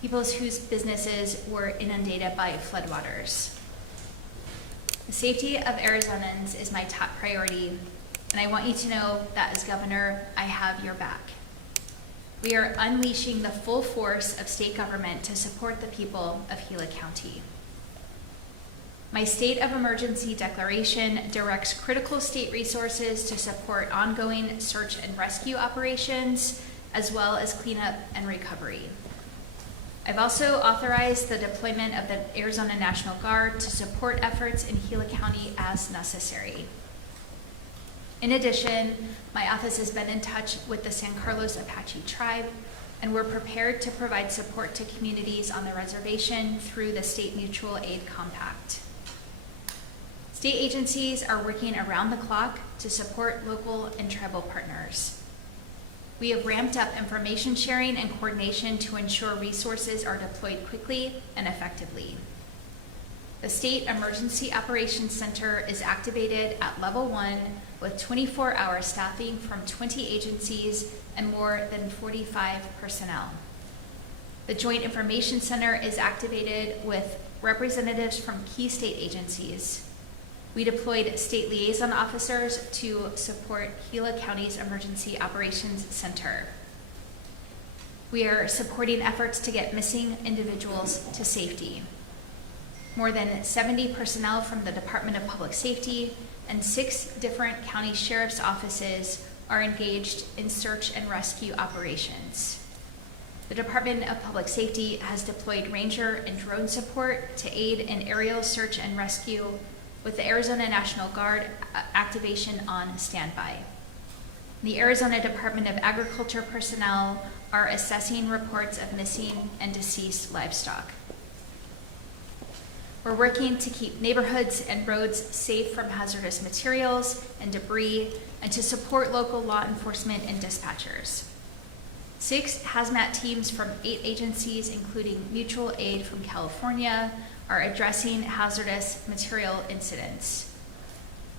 people whose businesses were inundated by floodwaters. The safety of Arizonans is my top priority, and I want you to know that as governor, I have your back. We are unleashing the full force of state government to support the people of Gila County. My state of emergency declaration directs critical state resources to support ongoing search and rescue operations, as well as cleanup and recovery. I've also authorized the deployment of the Arizona National Guard to support efforts in Gila County as necessary. In addition, my office has been in touch with the San Carlos Apache tribe, and we're prepared to provide support to communities on the reservation through the State Mutual Aid Compact. State agencies are working around the clock to support local and tribal partners. We have ramped up information sharing and coordination to ensure resources are deployed quickly and effectively. The State Emergency Operations Center is activated at Level 1 with 24-hour staffing from 20 agencies and more than 45 personnel. The Joint Information Center is activated with representatives from key state agencies. We deployed state liaison officers to support Gila County's Emergency Operations Center. We are supporting efforts to get missing individuals to safety. More than 70 personnel from the Department of Public Safety and 6 different county sheriff's offices are engaged in search and rescue operations. The Department of Public Safety has deployed ranger and drone support to aid in aerial search and rescue, with the Arizona National Guard activation on standby. The Arizona Department of Agriculture personnel are assessing reports of missing and deceased livestock. We're working to keep neighborhoods and roads safe from hazardous materials and debris, and to support local law enforcement and dispatchers. 6 hazmat teams from 8 agencies, including Mutual Aid from California, are addressing hazardous material incidents.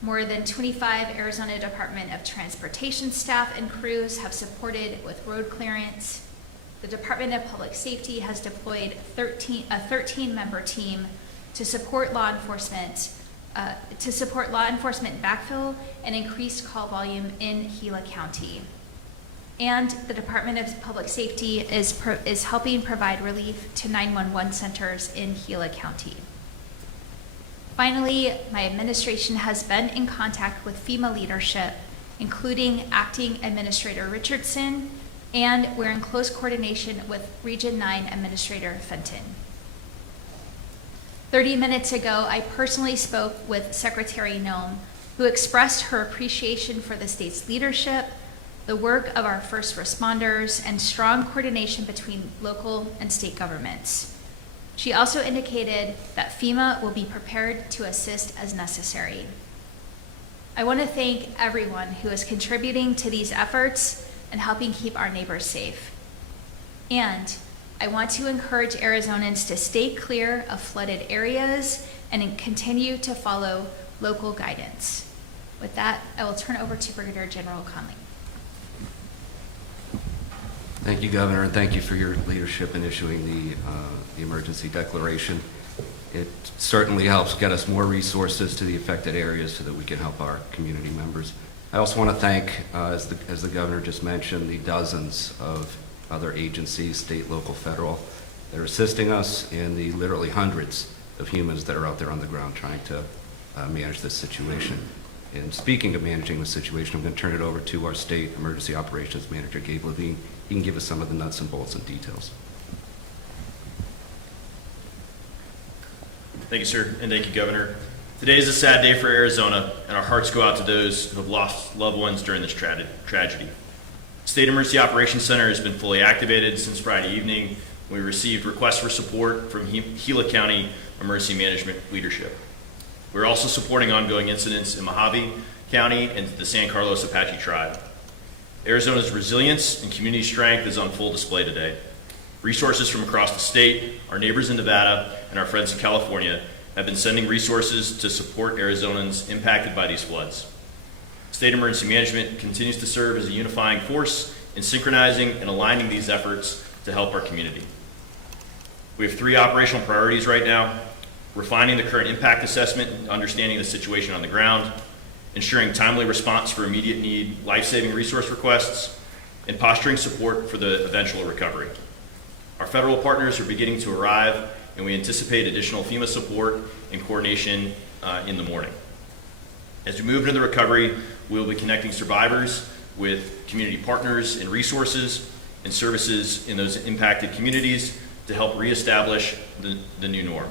More than 25 Arizona Department of Transportation staff and crews have supported with road clearance. The Department of Public Safety has deployed a 13-member team to support law enforcement backfill and increased call volume in Gila County. And the Department of Public Safety is helping provide relief to 911 centers in Gila County. Finally, my administration has been in contact with FEMA leadership, including Acting Administrator Richardson, and we're in close coordination with Region 9 Administrator Fenton. 30 minutes ago, I personally spoke with Secretary Noem, who expressed her appreciation for the state's leadership, the work of our first responders, and strong coordination between local and state governments. She also indicated that FEMA will be prepared to assist as necessary. I want to thank everyone who is contributing to these efforts and helping keep our neighbors safe. And I want to encourage Arizonans to stay clear of flooded areas and continue to follow local guidance. With that, I will turn over to Brigadier General Conley. Thank you, Governor, and thank you for your leadership in issuing the emergency declaration. It certainly helps get us more resources to the affected areas so that we can help our community members. I also want to thank, as the Governor just mentioned, the dozens of other agencies, state, local, federal, that are assisting us, and the literally hundreds of humans that are out there on the ground trying to manage this situation. And speaking of managing the situation, I'm going to turn it over to our State Emergency Operations Manager, Gabe Levine. He can give us some of the nuts and bolts and details. Thank you, sir, and thank you, Governor. Today is a sad day for Arizona, and our hearts go out to those who have lost loved ones during this tragedy. State Emergency Operations Center has been fully activated since Friday evening. We received requests for support from Gila County Emergency Management leadership. We're also supporting ongoing incidents in Mojave County and the San Carlos Apache tribe. Arizona's resilience and community strength is on full display today. Resources from across the state, our neighbors in Nevada, and our friends in California have been sending resources to support Arizonans impacted by these floods. State Emergency Management continues to serve as a unifying force in synchronizing and aligning these efforts to help our community. We have 3 operational priorities right now: refining the current impact assessment and understanding the situation on the ground, ensuring timely response for immediate need life-saving resource requests, and posturing support for the eventual recovery. Our federal partners are beginning to arrive, and we anticipate additional FEMA support and coordination in the morning. As we move into the recovery, we will be connecting survivors with community partners and resources and services in those impacted communities to help reestablish the new norm.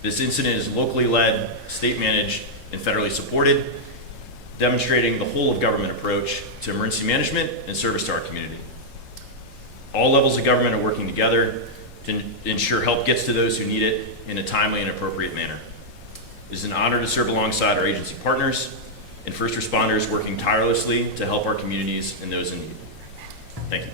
This incident is locally led, state managed, and federally supported, demonstrating the whole of government approach to emergency management and service to our community. All levels of government are working together to ensure help gets to those who need it in a timely and appropriate manner. It is an honor to serve alongside our agency partners and first responders working tirelessly to help our communities and those in need. Thank you.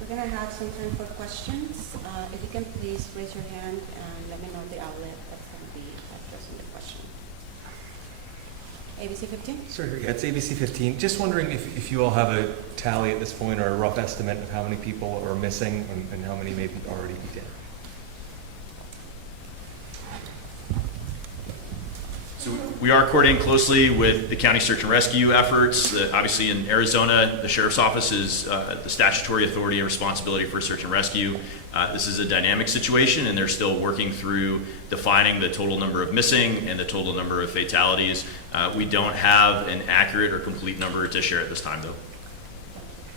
We're going to have some time for questions. If you can please raise your hand and let me know the outlet that's going to be addressing the question. ABC 15? Sure, yeah, it's ABC 15. Just wondering if you all have a tally at this point or a rough estimate of how many people are missing and how many may be already be dead. So we are coordinating closely with the county search and rescue efforts. Obviously in Arizona, the Sheriff's Office is the statutory authority and responsibility for search and rescue. This is a dynamic situation, and they're still working through defining the total number of missing and the total number of fatalities. We don't have an accurate or complete number to share at this time, though.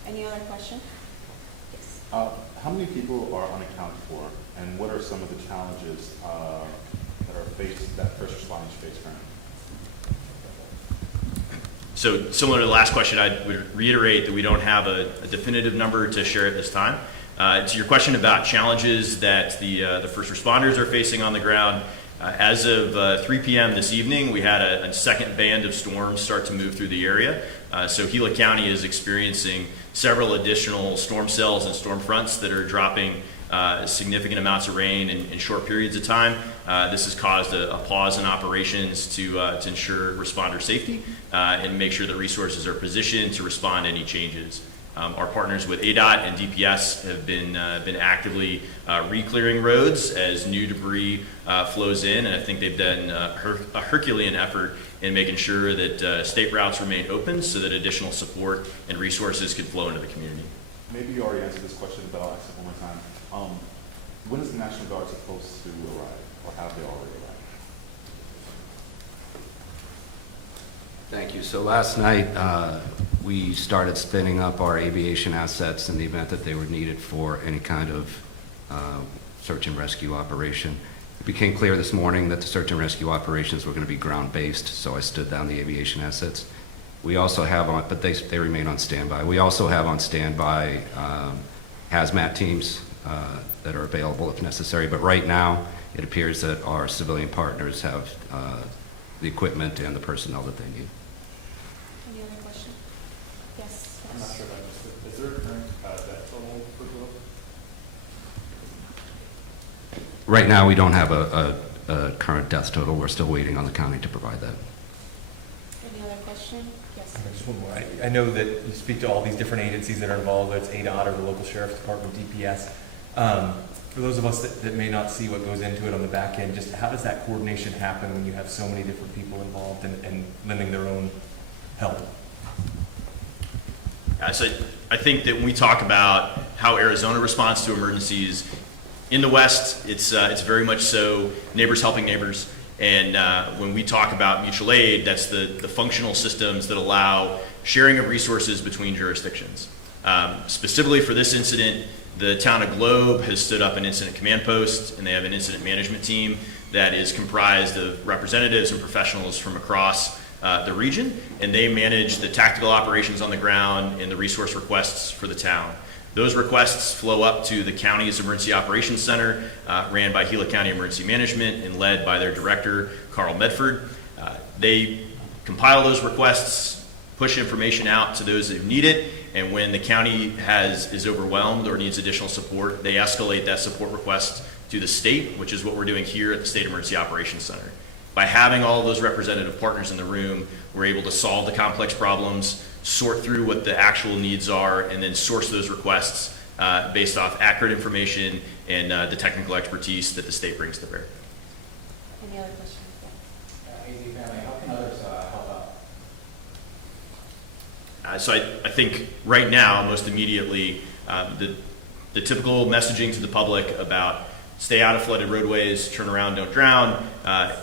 Any other question? Yes. How many people are unaccounted for, and what are some of the challenges that first responders face currently? So similar to the last question, I would reiterate that we don't have a definitive number to share at this time. To your question about challenges that the first responders are facing on the ground, as of 3 p.m. this evening, we had a second band of storms start to move through the area. So Gila County is experiencing several additional storm cells and storm fronts that are dropping significant amounts of rain in short periods of time. This has caused a pause in operations to ensure responder safety and make sure that resources are positioned to respond to any changes. Our partners with ADOT and DPS have been actively re-clearing roads as new debris flows in, and I think they've done a Herculean effort in making sure that state routes remain open so that additional support and resources can flow into the community. Maybe you already answered this question, but I'll ask it one more time. When is the National Guard supposed to arrive, or have they already arrived? Thank you. So last night, we started spinning up our aviation assets in the event that they were needed for any kind of search and rescue operation. It became clear this morning that the search and rescue operations were going to be ground-based, so I stood down the aviation assets. We also have on, but they remain on standby. We also have on standby hazmat teams that are available if necessary, but right now it appears that our civilian partners have the equipment and the personnel that they need. Any other question? Yes. I'm not sure if I understood. Is there a current death total for Gila? Right now, we don't have a current death total. We're still waiting on the county to provide that. Any other question? Yes. Just one more. I know that you speak to all these different agencies that are involved, whether it's ADOT or the local sheriff's department, DPS. For those of us that may not see what goes into it on the back end, just how does that coordination happen when you have so many different people involved and lending their own help? So I think that when we talk about how Arizona responds to emergencies, in the West, it's very much so neighbors helping neighbors. And when we talk about mutual aid, that's the functional systems that allow sharing of resources between jurisdictions. Specifically for this incident, the town of Globe has stood up an incident command post, and they have an incident management team that is comprised of representatives and professionals from across the region, and they manage the tactical operations on the ground and the resource requests for the town. Those requests flow up to the county's Emergency Operations Center, ran by Gila County Emergency Management and led by their director, Carl Medford. They compile those requests, push information out to those that need it, and when the county is overwhelmed or needs additional support, they escalate that support request to the state, which is what we're doing here at the State Emergency Operations Center. By having all of those representative partners in the room, we're able to solve the complex problems, sort through what the actual needs are, and then source those requests based off accurate information and the technical expertise that the state brings to bear. Any other questions? Yeah. AZ family, how can others help out? So I think right now, most immediately, the typical messaging to the public about stay out of flooded roadways, turn around, don't drown,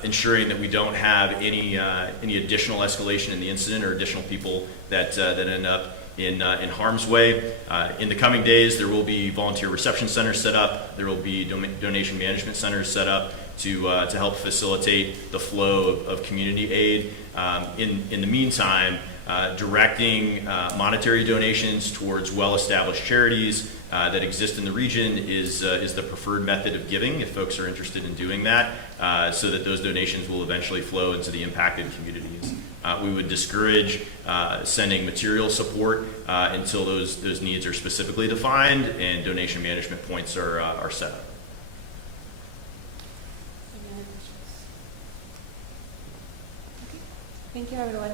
ensuring that we don't have any additional escalation in the incident or additional people that end up in harm's way. In the coming days, there will be volunteer reception centers set up. There will be donation management centers set up to help facilitate the flow of community aid. In the meantime, directing monetary donations towards well-established charities that exist in the region is the preferred method of giving if folks are interested in doing that, so that those donations will eventually flow into the impacted communities. We would discourage sending material support until those needs are specifically defined and donation management points are set up. Any other questions? Okay. Thank you, everyone.